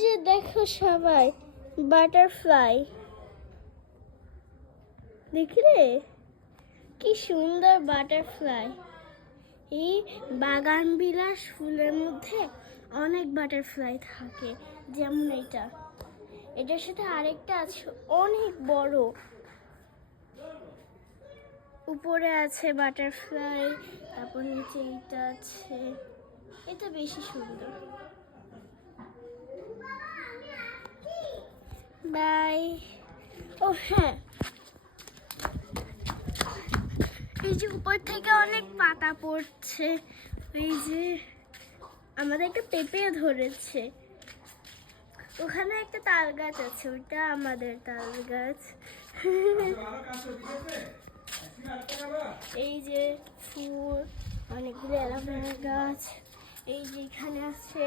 যে দেখো সবাই বাটারফ্লাই, দেখলে কি সুন্দর বাটারফ্লাই। এই বাগান বিলাস ফুলের মধ্যে অনেক বাটারফ্লাই থাকে, যেমন এটার সাথে আরেকটা আছে অনেক বড়, উপরে আছে বাটারফ্লাই, তারপর নিচে এইটা আছে, এটা বেশি সুন্দর। বাই। ও হ্যাঁ, এই যে উপর থেকে অনেক পাতা পড়ছে, এই যে আমাদের একটা পেঁপে ধরেছে, ওখানে একটা তাল গাছ আছে, ওইটা আমাদের তাল গাছ। এই যে ফুল, অনেকগুলো অ্যালোভেরা গাছ, এই যে এখানে আছে।